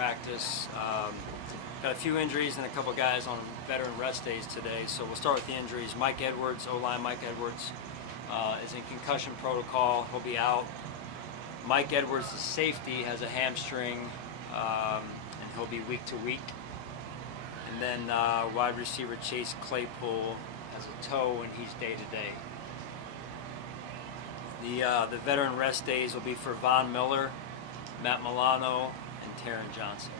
practice. Got a few injuries and a couple guys on veteran rest days today. So we'll start with the injuries. Mike Edwards, O-line Mike Edwards, is in concussion protocol. He'll be out. Mike Edwards, the safety, has a hamstring, and he'll be week to week. And then wide receiver Chase Claypool has a toe, and he's day to day. The veteran rest days will be for Von Miller, Matt Milano, and Taron Johnson.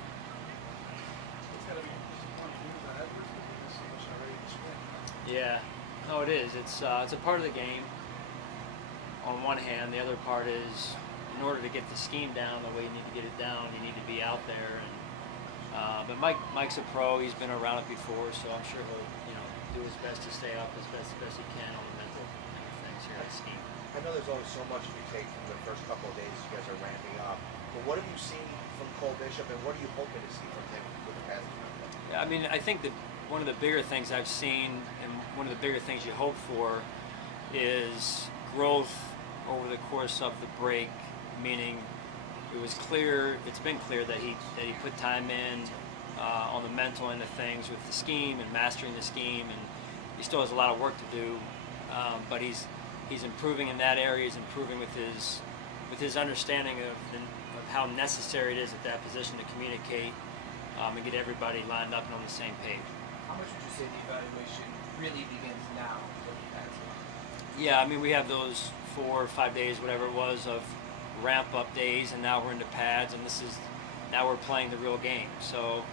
Yeah, no, it is. It's a part of the game. On one hand, the other part is, in order to get the scheme down the way you need to get it down, you need to be out there. And but Mike's a pro. He's been around it before, so I'm sure he'll do his best to stay up as best he can on the mental things here at the scheme. I know there's only so much you take from the first couple of days you guys are ramping up, but what have you seen from Cole Bishop, and what are you hoping to see from him with the passing game? Yeah, I mean, I think that one of the bigger things I've seen, and one of the bigger things you hope for, is growth over the course of the break. Meaning, it's been clear that he put time in on the mental end of things with the scheme and mastering the scheme, and he still has a lot of work to do, but he's improving in that area. He's improving with his understanding of how necessary it is at that position to communicate and get everybody lined up and on the same page. How much would you say the evaluation really begins now? Yeah, I mean, we have those 4 or 5 days, whatever it was, of ramp up days, and now we're into pads, and now we're playing the real game. So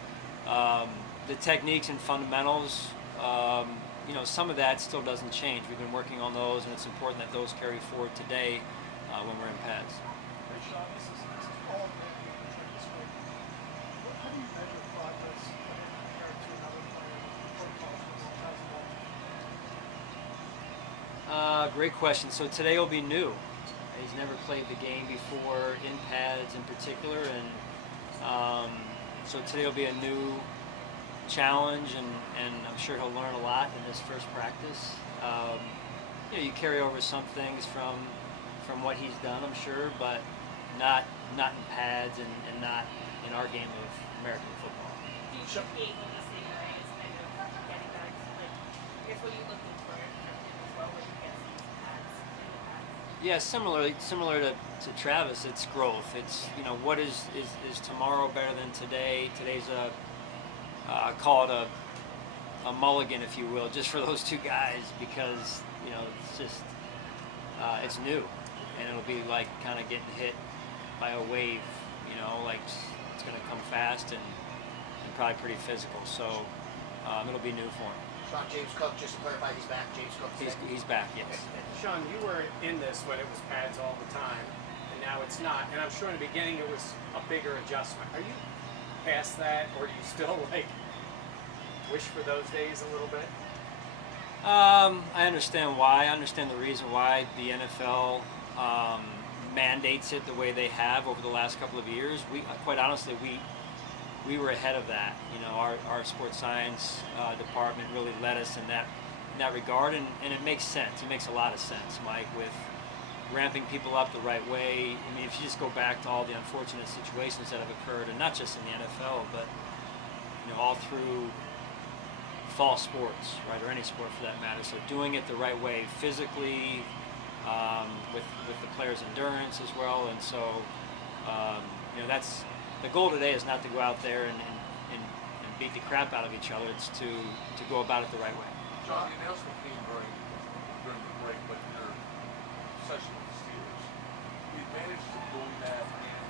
the techniques and fundamentals, some of that still doesn't change. We've been working on those, and it's important that those carry forward today when we're in pads. Hey Sean, this is all of this week. How do you measure progress compared to another player with protocols? Great question. So today will be new. He's never played the game before in pads in particular, and so today will be a new challenge, and I'm sure he'll learn a lot in this first practice. You carry over some things from what he's done, I'm sure, but not in pads and not in our game of American football. Do you create when you see areas kind of getting back to, I guess what are you looking for from him as well when he gets these pads in the pads? Yeah, similar to Travis, it's growth. It's what is tomorrow better than today? Today's I call it a mulligan, if you will, just for those two guys, because it's just it's new, and it'll be like kind of getting hit by a wave. Like it's going to come fast and probably pretty physical. So it'll be new for him. Sean, James Cook, just to clarify, he's back. James Cook. He's back, yes. Sean, you were in this when it was pads all the time, and now it's not. And I'm sure in the beginning it was a bigger adjustment. Are you past that, or do you still wish for those days a little bit? I understand why. I understand the reason why the NFL mandates it the way they have over the last couple of years. Quite honestly, we were ahead of that. Our sports science department really led us in that regard, and it makes sense. It makes a lot of sense, Mike, with ramping people up the right way. I mean, if you just go back to all the unfortunate situations that have occurred, and not just in the NFL, but all through fall sports, right, or any sport for that matter. So doing it the right way, physically, with the players' endurance as well, and so that's the goal today. Is not to go out there and beat the crap out of each other. It's to go about it the right way. John, the announcement came during the break, but your session with the Steelers. The advantages of doing that, and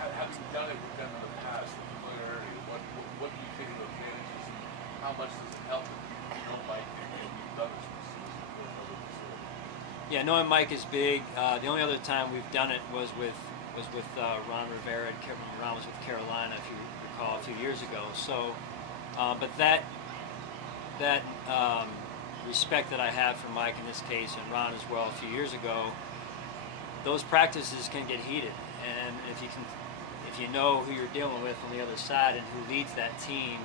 having done it with them in the past, the familiarity, what do you think of the advantages, and how much does it help if you know Mike and you've done this with another facility? Yeah, knowing Mike is big. The only other time we've done it was with Ron Rivera, and Ron was with Carolina, if you recall, a few years ago. So, but that respect that I have for Mike in this case, and Ron as well a few years ago, those practices can get heated, and if you know who you're dealing with on the other side and who leads that team,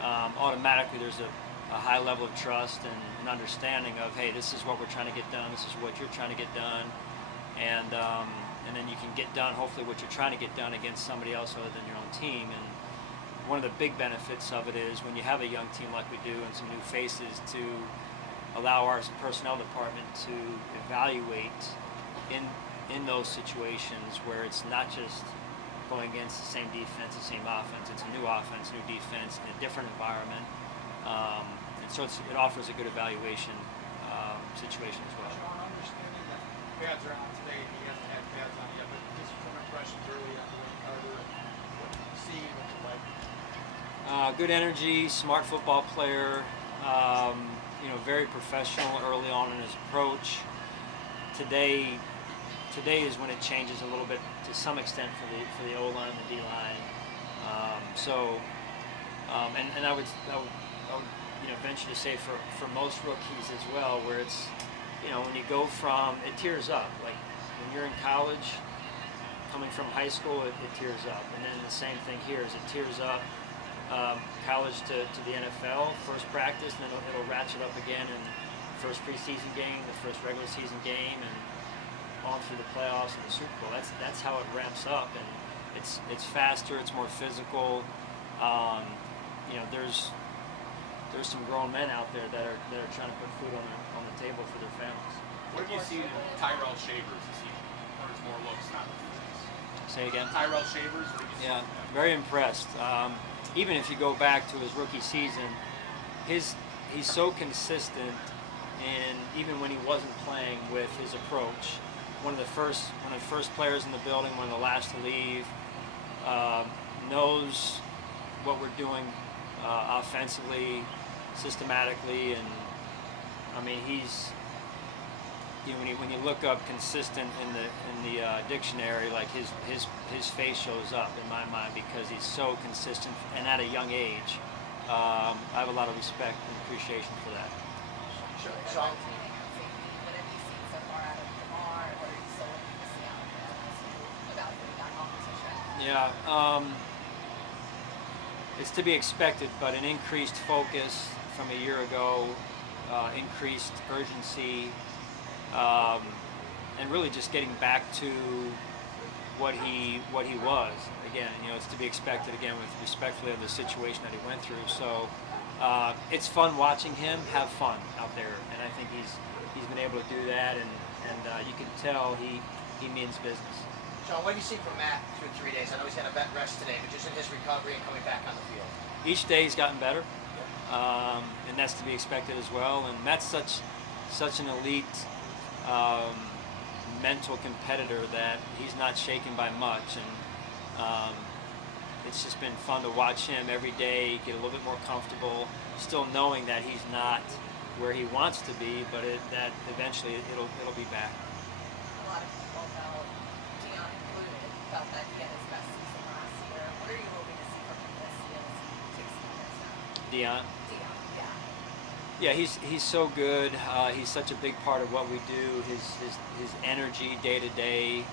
automatically there's a high level of trust and an understanding of, hey, this is what we're trying to get done, this is what you're trying to get done, and and then you can get done hopefully what you're trying to get done against somebody else other than your own team. And one of the big benefits of it is when you have a young team like we do and some new faces, to allow our personnel department to evaluate in those situations where it's not just going against the same defense, the same offense. It's a new offense, new defense, in a different environment, and so it offers a good evaluation situation as well. Sean, understanding that pads are out today, and he hasn't had pads on yet, but just some impressions early on Wayne Carter and what you see and what you like. Good energy, smart football player. Very professional early on in his approach. Today is when it changes a little bit to some extent for the O-line and the D-line. And I would venture to say for most rookies as well, where it's, when you go from, it tears up. Like when you're in college, coming from high school, it tears up. And then the same thing here is it tears up college to the NFL, first practice, and then it'll ratchet up again in the first preseason game, the first regular season game, and on through the playoffs and the Super Bowl. That's how it ramps up, and it's faster, it's more physical. There's some grown men out there that are trying to put food on the table for their families. What have you seen in Tyrell Shavers this season? Or is more looks, not Say again? Tyrell Shavers? What have you seen? Yeah, very impressed. Even if you go back to his rookie season, he's so consistent, and even when he wasn't playing, with his approach. One of the first players in the building, one of the last to leave, knows what we're doing offensively, systematically, and I mean he's. When you look up consistent in the dictionary, like his face shows up in my mind because he's so consistent and at a young age. I have a lot of respect and appreciation for that. Sean, What have you seen so far out of Lamar? What are you still looking to see out of him as you evaluate that competition? Yeah, it's to be expected, but an increased focus from a year ago, increased urgency. And really just getting back to what he was. Again, it's to be expected, again, with respectfully of the situation that he went through. So it's fun watching him have fun out there, and I think he's been able to do that, and you can tell he means business. Sean, what have you seen from Matt through 3 days? I know he's had a vet rest today, but just in his recovery and coming back on the field. Each day he's gotten better, and that's to be expected as well. And Matt's such an elite mental competitor that he's not shaken by much, and it's just been fun to watch him every day get a little bit more comfortable, still knowing that he's not where he wants to be, but that eventually it'll be back. A lot of people felt, Dion included, felt that he had his best season last year. What are you hoping to see from him this year as he takes the next step? Dion? Dion, yeah. Yeah, he's so good. He's such a big part of what we do. His energy day to day,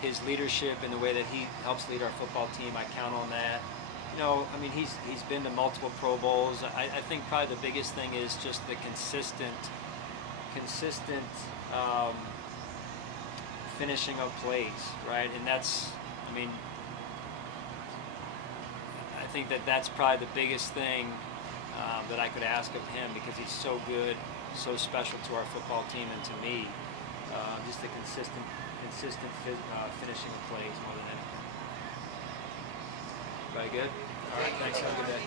his leadership in the way that he helps lead our football team. I count on that. I mean, he's been to multiple Pro Bowls. I think probably the biggest thing is just the consistent finishing of plays, right? And that's, I mean, I think that's probably the biggest thing that I could ask of him, because he's so good, so special to our football team and to me. Just the consistent finishing of plays more than anything. Very good. All right, thanks. Have a good day.